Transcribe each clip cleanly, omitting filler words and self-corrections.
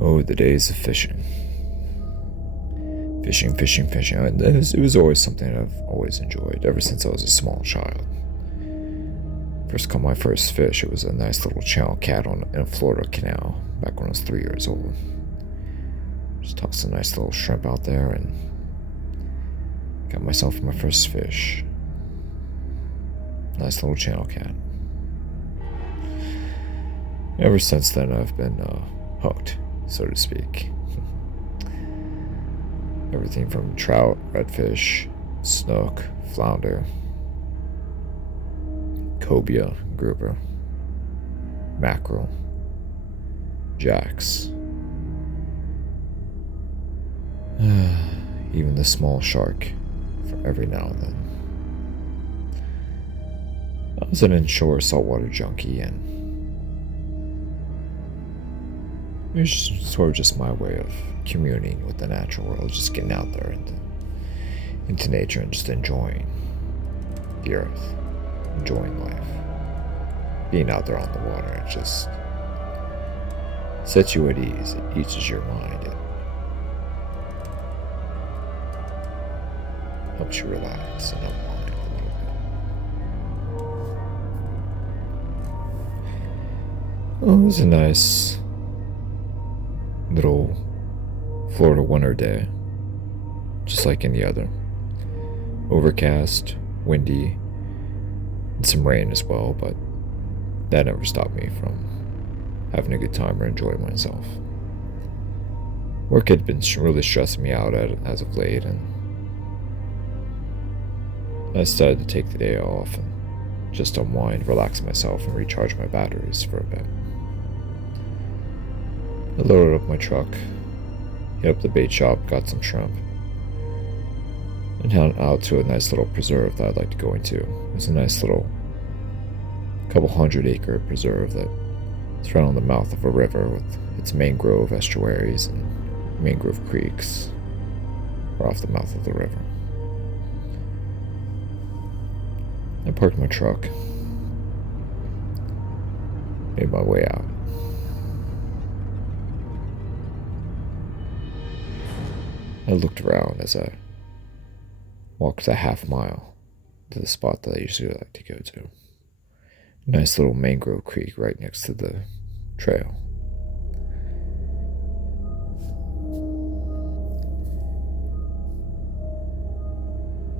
Oh, the days of fishing. Fishing, fishing, fishing. It was always something I've always enjoyed ever since I was a small child. First caught my first fish, it was a nice little channel cat in a Florida canal back when I was 3 years old. Just tossed a nice little shrimp out there and got myself my first fish. Nice little channel cat. Ever since then, I've been hooked, so to speak. Everything from trout, redfish, snook, flounder, cobia, grouper, mackerel, jacks. Even the small shark, for every now and then. I was an inshore saltwater junkie, and it was sort of just my way of communing with the natural world, just getting out there into nature and just enjoying the earth, enjoying life. Being out there on the water, it just sets you at ease, it eases your mind, it helps you relax and unwind a little bit. Well, it was a nice little Florida winter day, just like any other. Overcast, windy, and some rain as well, but that never stopped me from having a good time or enjoying myself. Work had been really stressing me out as of late, and I decided to take the day off and just unwind, relax myself, and recharge my batteries for a bit. I loaded up my truck, hit up the bait shop, got some shrimp, and headed out to a nice little preserve that I'd like to go into. It was a nice little couple 100-acre preserve that's right on the mouth of a river with its mangrove estuaries and mangrove creeks right off the mouth of the river. I parked my truck, made my way out. I looked around as I walked the half mile to the spot that I usually like to go to. Nice little mangrove creek right next to the trail.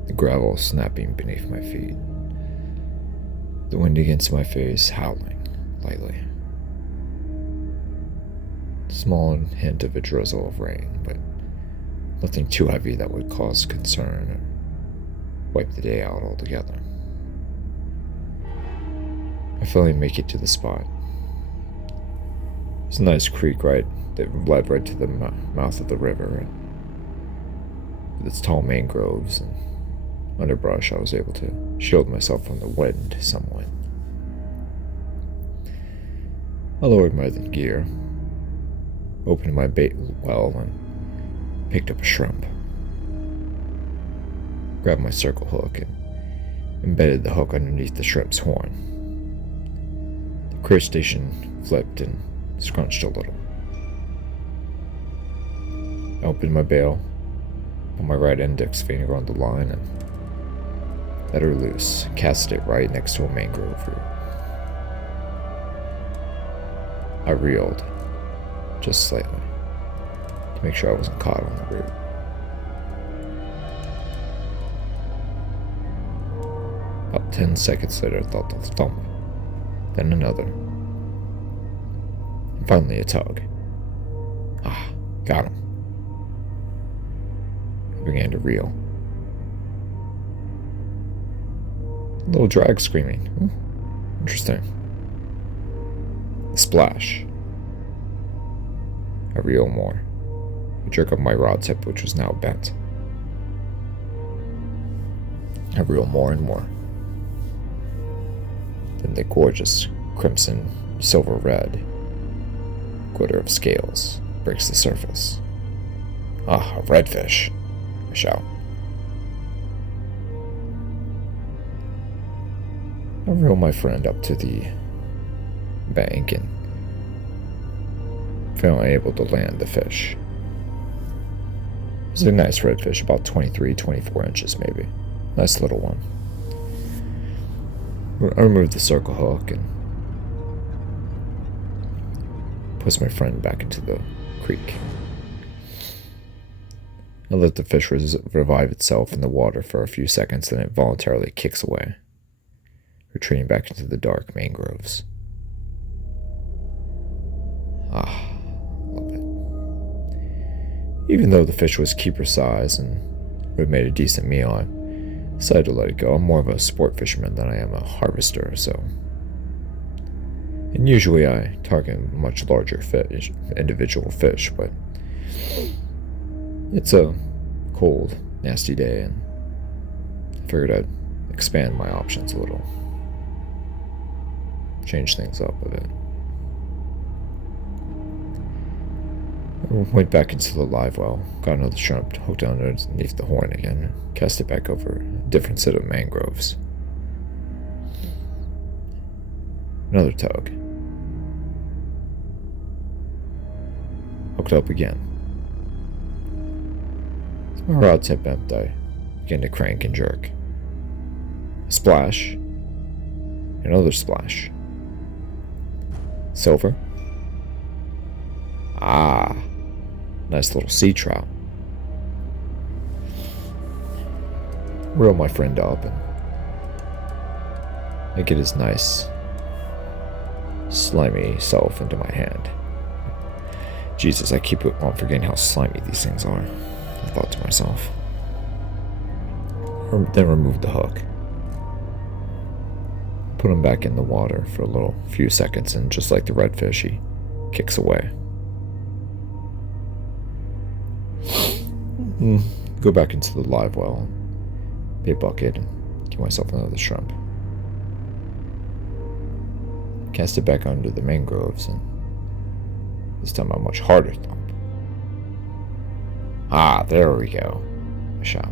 The gravel snapping beneath my feet. The wind against my face howling lightly. Small hint of a drizzle of rain, but nothing too heavy that would cause concern or wipe the day out altogether. I finally make it to the spot. It's a nice creek that led right to the mouth of the river, and with its tall mangroves and underbrush, I was able to shield myself from the wind somewhat. I lowered my gear, opened my bait well, and picked up a shrimp. Grabbed my circle hook and embedded the hook underneath the shrimp's horn. The crustacean flipped and scrunched a little. I opened my bail, put my right index finger on the line, and let her loose, cast it right next to a mangrove root. I reeled, just slightly, to make sure I wasn't caught on the root. About 10 seconds later, I felt the thump, then another, and finally a tug. Got him. I began to reel. A little drag screaming. Interesting. A splash. I reel more. I jerk up my rod tip, which was now bent. I reel more and more. Then the gorgeous crimson, silver red glitter of scales breaks the surface. A redfish, I shout. I reel my friend up to the bank and finally able to land the fish. It was a nice redfish, about 23, 24 inches maybe. Nice little one. I removed the circle hook and pushed my friend back into the creek. I let the fish revive itself in the water for a few seconds, then it voluntarily kicks away, retreating back into the dark mangroves. Ah, love it. Even though the fish was keeper size and would have made a decent meal, I decided to let it go. I'm more of a sport fisherman than I am a harvester, so. And usually I target much larger fish, individual fish, but it's a cold, nasty day, and I figured I'd expand my options a little. Change things up a bit. I went back into the live well, got another shrimp, hooked down underneath the horn again, cast it back over a different set of mangroves. Another tug. Hooked up again. As my rod tip bent, I began to crank and jerk. A splash. Another splash. Silver. Ah, nice little sea trout. Reel my friend up and I get his nice, slimy self into my hand. Jesus, I keep on forgetting how slimy these things are, I thought to myself. Then removed the hook. Put him back in the water for a few seconds, and just like the redfish, he kicks away. Go back into the live well, pay a bucket, and get myself another shrimp. Cast it back under the mangroves, and this time a much harder thump. Ah, there we go, I shout.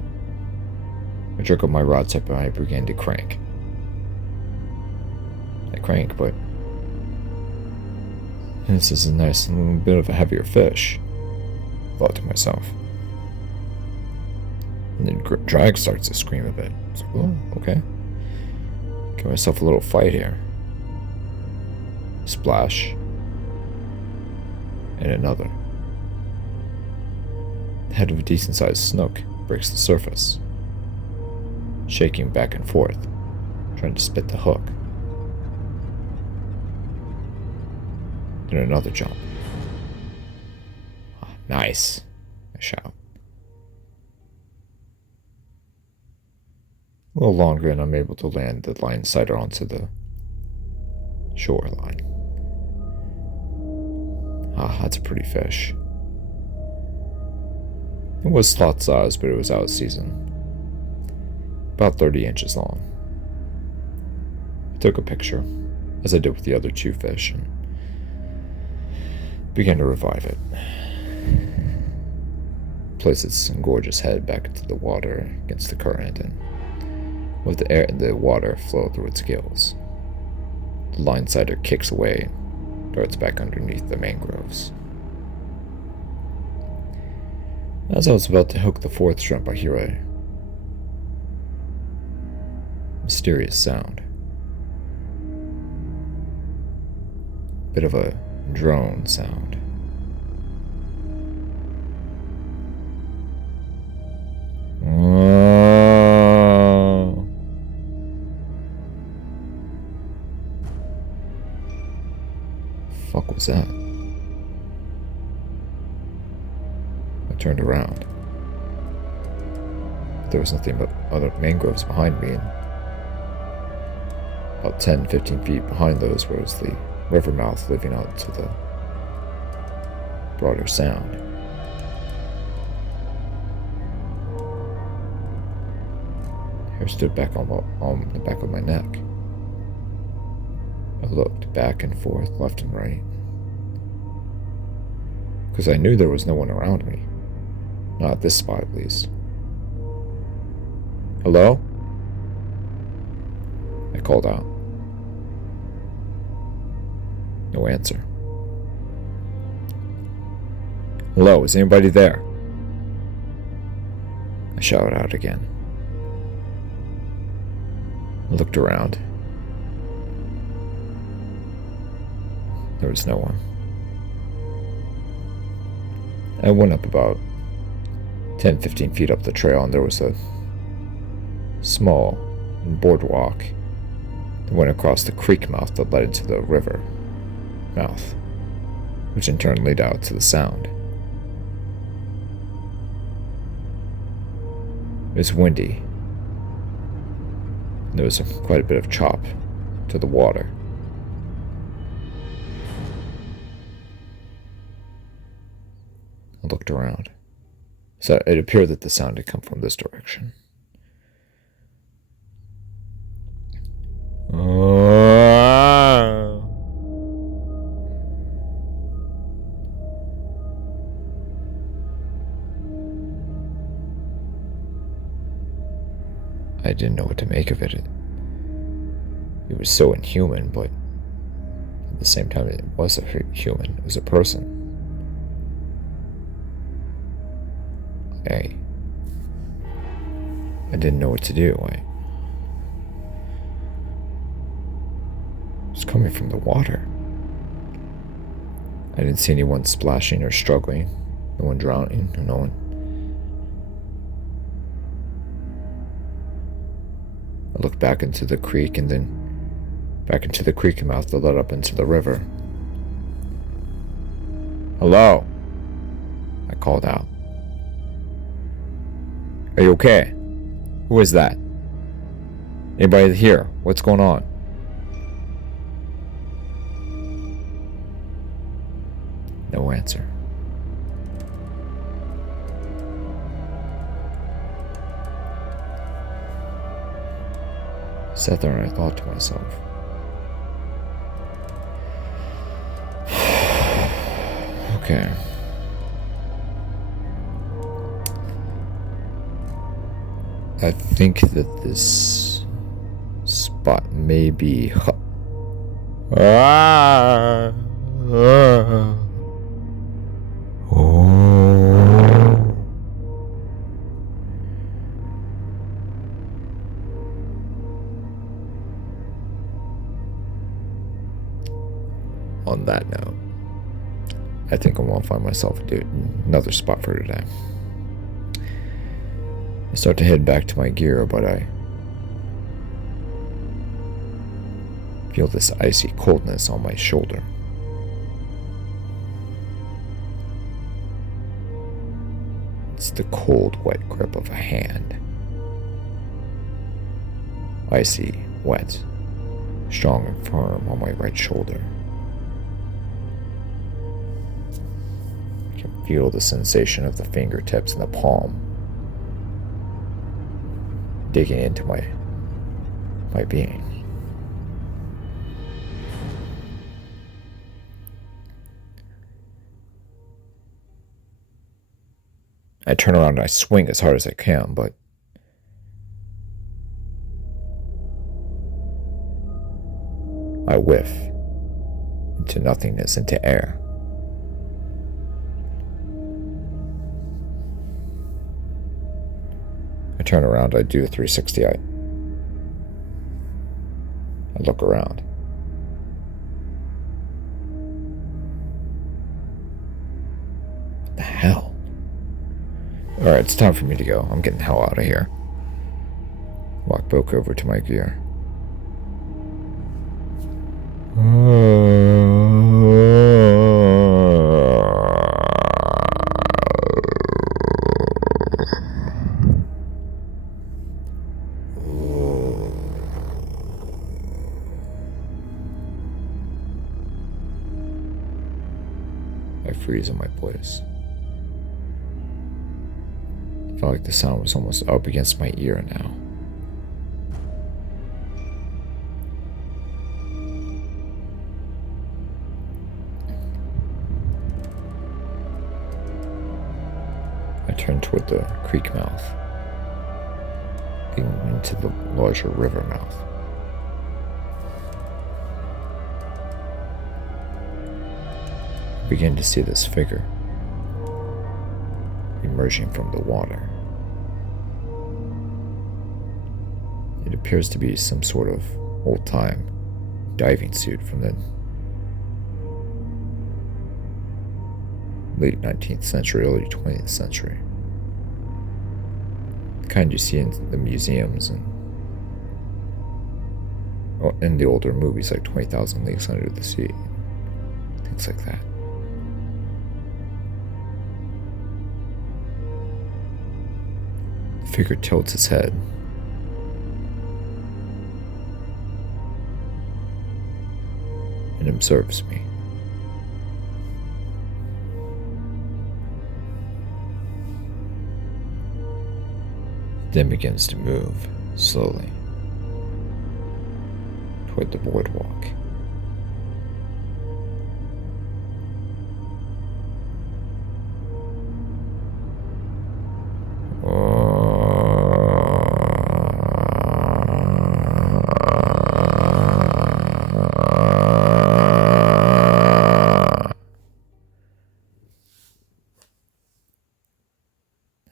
I jerk up my rod tip and I began to crank. I crank, but this is a nice little bit of a heavier fish, I thought to myself. And then drag starts to scream a bit. So, oh, okay. Give myself a little fight here. Splash. And another. The head of a decent-sized snook breaks the surface, shaking back and forth, trying to spit the hook. Then another jump. Oh, nice, I shout. A little longer and I'm able to land the line sighter onto the shoreline. Ah, that's a pretty fish. It was slot size, but it was out of season. About 30 inches long. I took a picture, as I did with the other two fish, and began to revive it. Place its gorgeous head back into the water against the current, and let the water flow through its gills. The line sighter kicks away and darts back underneath the mangroves. As I was about to hook the fourth shrimp, I hear a mysterious sound. Bit of a drone sound. Fuck was that? I turned around. There was nothing but other mangroves behind me, and about 10-15 feet behind those was the river mouth living out to the broader sound. Hair stood back on the back of my neck. I looked back and forth, left and right, because I knew there was no one around me. Not at this spot, at least. Hello? I called out. No answer. Hello, is anybody there? I shouted out again. I looked around. There was no one. I went up about 10-15 feet up the trail, and there was a small boardwalk that went across the creek mouth that led into the river mouth, which in turn led out to the sound. It was windy. There was quite a bit of chop to the water. I looked around. So it appeared that the sound had come from this direction. I didn't know what to make of it. It was so inhuman, but at the same time it was a human. It was a person. I didn't know what to do. It was coming from the water. I didn't see anyone splashing or struggling. No one drowning, or no one. I looked back into the creek and then back into the creek mouth that led up into the river. Hello? I called out. Are you okay? Who is that? Anybody here? What's going on? No answer. I sat there and I thought to myself, okay. I think that this spot may be On that note, I think I'm gonna find myself another spot for today. I start to head back to my gear, but I feel this icy coldness on my shoulder. It's the cold, wet grip of a hand. Icy, wet, strong and firm on my right shoulder. I can feel the sensation of the fingertips and the palm digging into my being. I turn around and I swing as hard as I can, but I whiff into nothingness, into air. I turn around, I do a 360, I look around. What the hell? Alright, it's time for me to go. I'm getting the hell out of here. Walk back over to my gear. I freeze in my place. I felt like the sound was almost up against my ear now. I turned toward the creek mouth, leading into the larger river mouth. I began to see this figure. emerging from the water. It appears to be some sort of old-time diving suit from the late 19th century, early 20th century. The kind you see in the museums and in the older movies like 20,000 Leagues Under the Sea, things like that. The figure tilts its head. And observes me. Then begins to move slowly toward the boardwalk.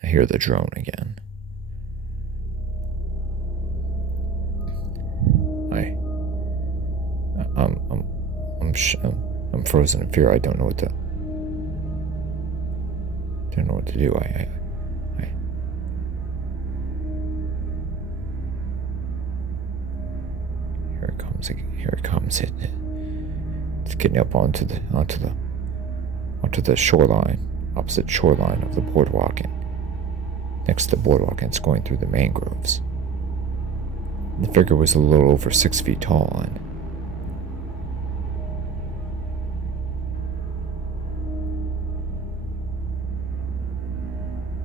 I hear the drone again. I'm frozen in fear. I don't know what to do. Here it comes again. Here it comes. It's getting up onto the shoreline, opposite shoreline of the boardwalk, and next to the boardwalk, and it's going through the mangroves. The figure was a little over 6 feet tall, and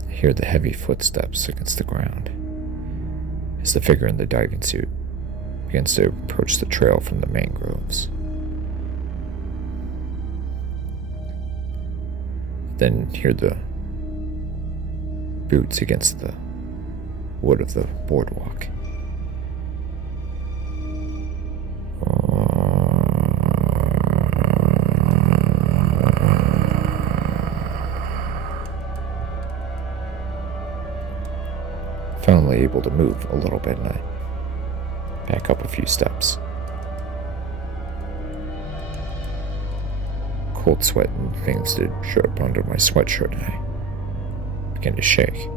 I hear the heavy footsteps against the ground as the figure in the diving suit begins to approach the trail from the mangroves. Then hear the boots against the wood of the boardwalk. Finally able to move a little bit, and I back up a few steps. Cold sweat and things to drip under my sweatshirt, and I begin to shake.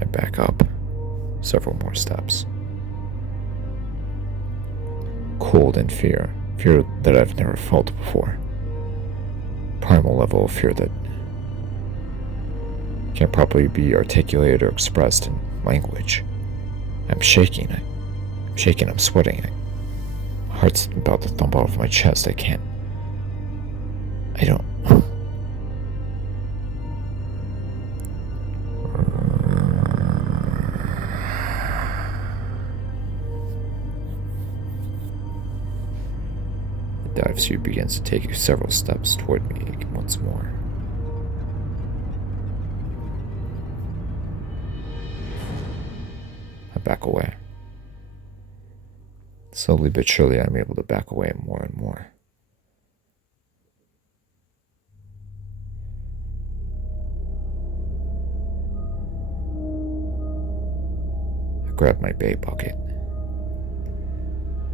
I back up several more steps. Cold and fear that I've never felt before. Primal level of fear that can't properly be articulated or expressed in language. I'm shaking, I'm sweating. My heart's about to thump out of my chest. I don't. The dive suit begins to take several steps toward me once more. I back away. Slowly but surely, I'm able to back away more and more. I grab my bait bucket.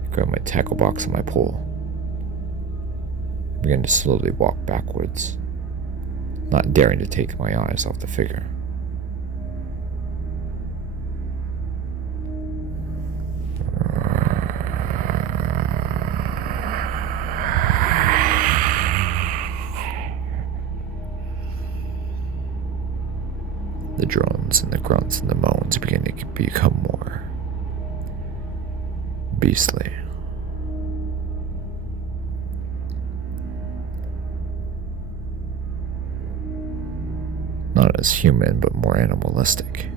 I grab my tackle box and my pole. I begin to slowly walk backwards, not daring to take my eyes off the figure. The drones and the grunts and the moans begin to become more beastly. Not as human, but more animalistic.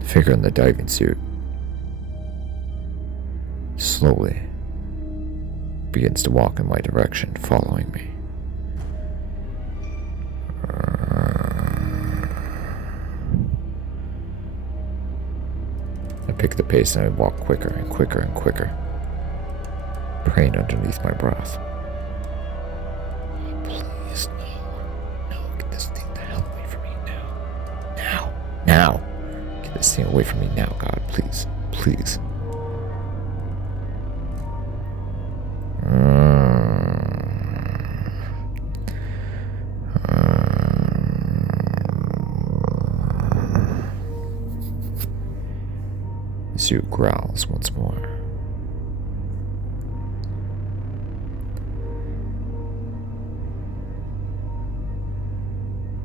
The figure in the diving suit slowly begins to walk in my direction, following me. I pick the pace and I walk quicker and quicker and quicker, praying underneath my breath. Please, no, get this thing the hell away from me now. Get this thing away from me now, God, please. The suit growls once more.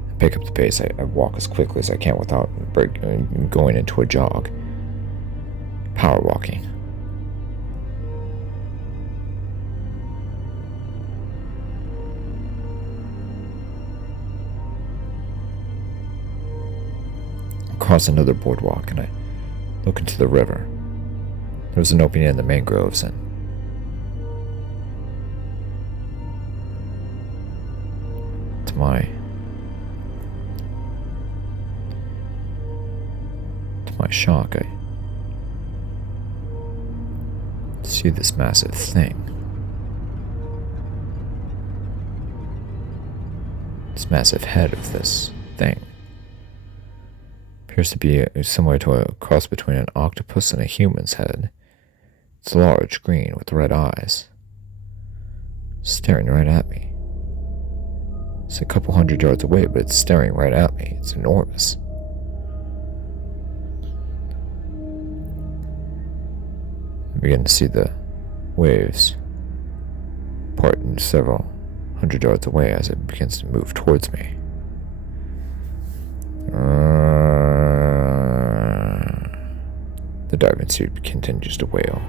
I pick up the pace. I walk as quickly as I can without going into a jog. Power walking. Across another boardwalk, and I look into the river. There was an opening in the mangroves, and to my shock, I see this massive thing. This massive head of this thing appears to be similar to a cross between an octopus and a human's head. It's large, green, with red eyes, staring right at me. It's a couple hundred yards away, but it's staring right at me. It's enormous. I begin to see the waves part in several hundred yards away as it begins to move towards me. The diving suit continues to wail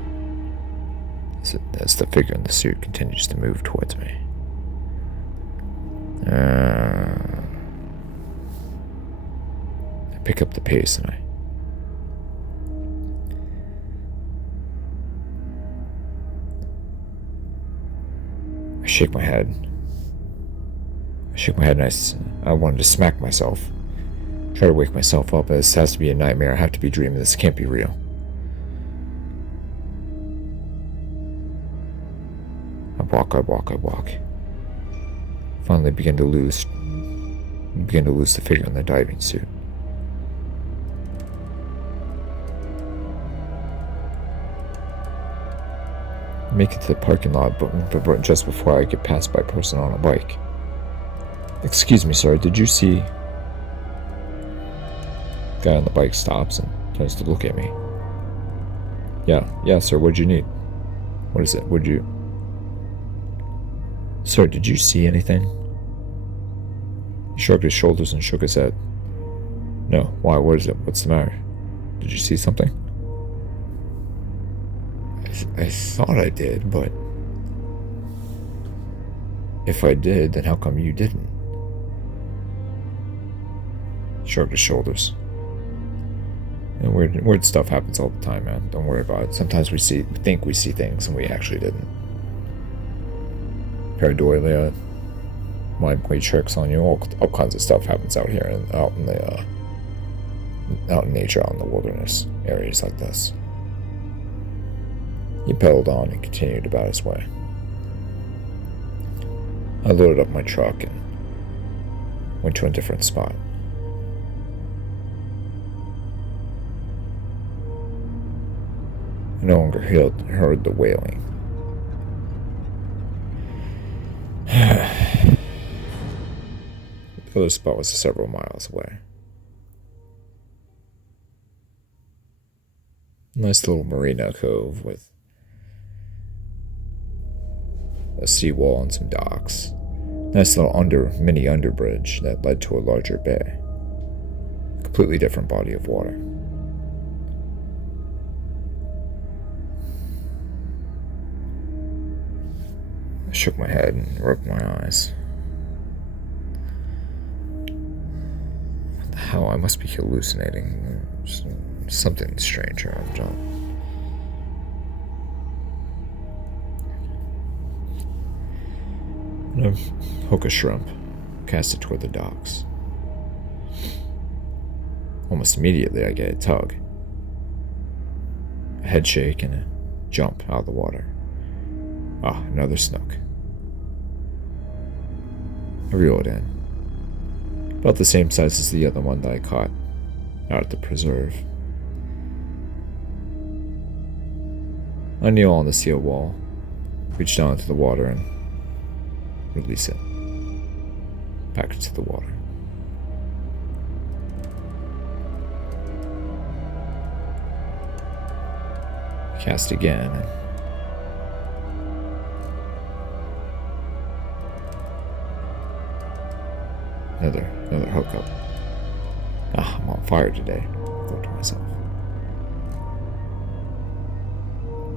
as the figure in the suit continues to move towards me. I pick up the pace and I shake my head. And I wanted to smack myself. Try to wake myself up. This has to be a nightmare. I have to be dreaming. This can't be real. I walk. Finally begin to lose the figure in the diving suit. Make it to the parking lot, but just before I get passed by a person on a bike. Excuse me, sir, did you see? The guy on the bike stops and turns to look at me. Yeah, sir, what'd you need? What is it? Sir, did you see anything? He shrugged his shoulders and shook his head. No, why, what is it? What's the matter? Did you see something? I thought I did, but if I did, then how come you didn't? He shrugged his shoulders. And weird stuff happens all the time, man. Don't worry about it. Sometimes we think we see things and we actually didn't. Pareidolia might play tricks on you. All kinds of stuff happens out here and out in nature, out in the wilderness areas like this. He pedaled on and continued about his way. I loaded up my truck and went to a different spot. I no longer heard the wailing. The other spot was several miles away. Nice little marina cove with a seawall and some docks. Nice little mini underbridge that led to a larger bay. A completely different body of water. I shook my head and rubbed my eyes. What the hell? I must be hallucinating. Something strange I've done. And I hook a shrimp, cast it toward the docks. Almost immediately, I get a tug, a head shake, and a jump out of the water. Ah, another snook. I reel it in. About the same size as the other one that I caught out at the preserve. I kneel on the seal wall, reach down into the water, and release it back into the water. Cast again. Another hookup. Ah, I'm on fire today, I thought to myself.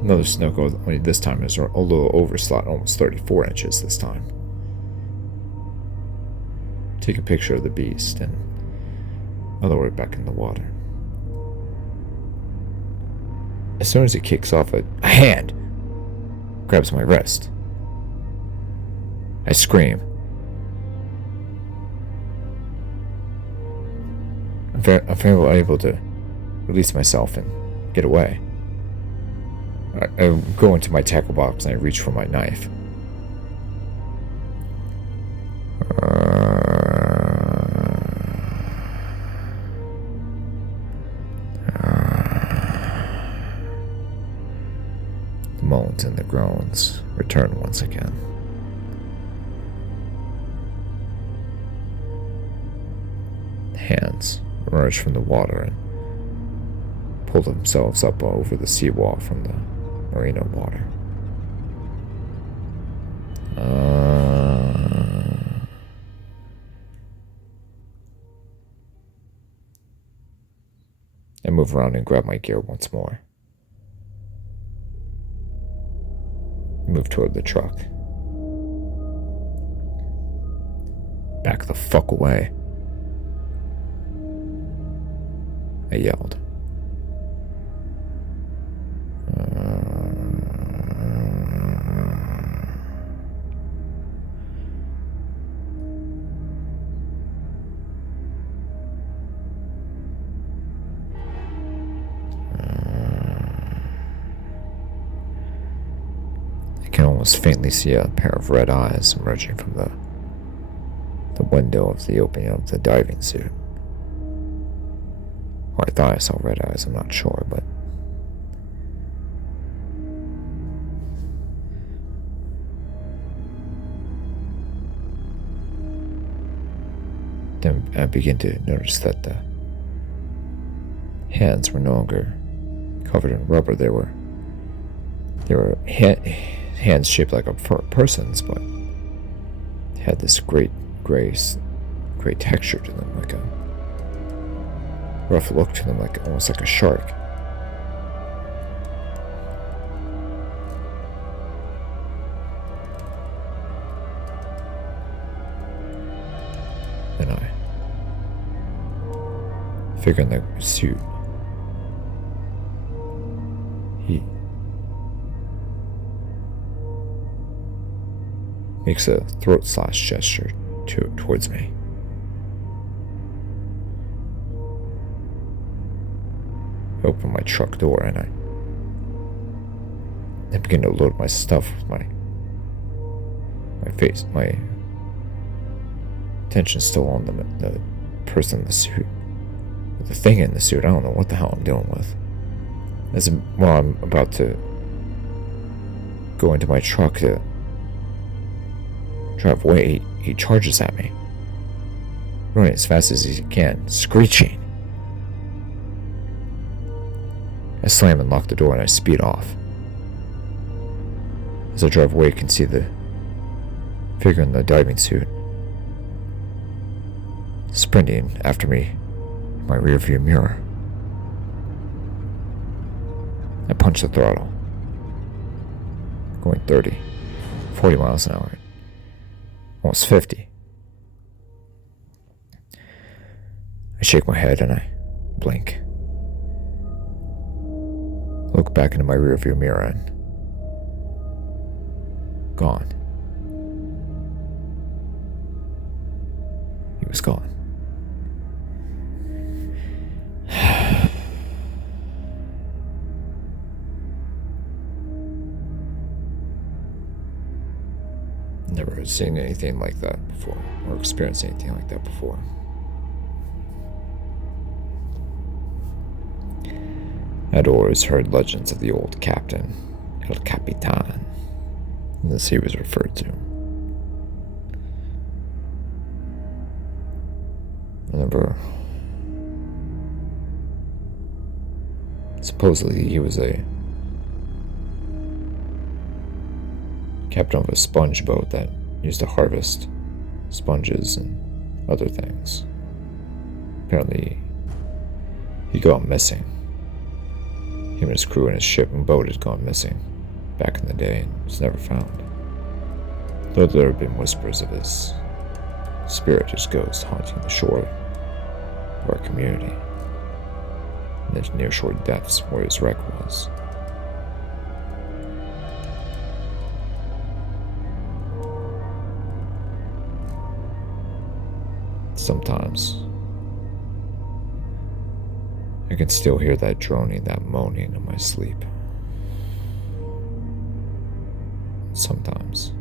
Another snook, only this time is a little overslot, almost 34 inches this time. Take a picture of the beast and I lower it back in the water. As soon as it kicks off, a hand grabs my wrist. I scream. I'm able to release myself and get away. I go into my tackle box and I reach for my knife. The moans and the groans return once again. Hands emerge from the water and pull themselves up over the seawall from the marina water. I move around and grab my gear once more. Move toward the truck. Back the fuck away, I yelled. I can almost faintly see a pair of red eyes emerging from the window of the opening of the diving suit. Or I thought I saw red eyes, I'm not sure, but then I begin to notice that the hands were no longer covered in rubber. They were hands shaped like a person's, but had this great gray texture to them, like a rough look to them, like almost like a shark. And I figure in the suit, he makes a throat slash gesture towards me. I open my truck door and I begin to load my stuff with my face. My attention's still on the person in the suit. The thing in the suit, I don't know what the hell I'm dealing with. While I'm about to go into my truck to drive away, he charges at me, running as fast as he can, screeching. I slam and lock the door and I speed off. As I drive away, I can see the figure in the diving suit sprinting after me in my rearview mirror. I punch the throttle, going 30, 40 miles an hour, almost 50. I shake my head and I blink. Look back into my rearview mirror and gone. was gone. Never seen anything like that before, or experienced anything like that before. I'd always heard legends of the old captain, El Capitan, as he was referred to. Supposedly he was a captain of a sponge boat that used to harvest sponges and other things. Apparently, he gone missing. Him and his crew and his ship and boat had gone missing back in the day and was never found. Though there have been whispers of his spirit, his ghost, haunting the shore of our community, and the near-shore depths where his wreck was. Sometimes I can still hear that droning, that moaning in my sleep. Sometimes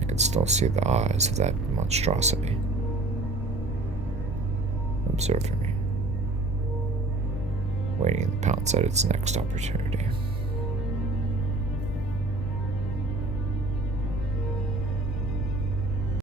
I can still see the eyes of that monstrosity observing me, waiting to pounce at its next opportunity.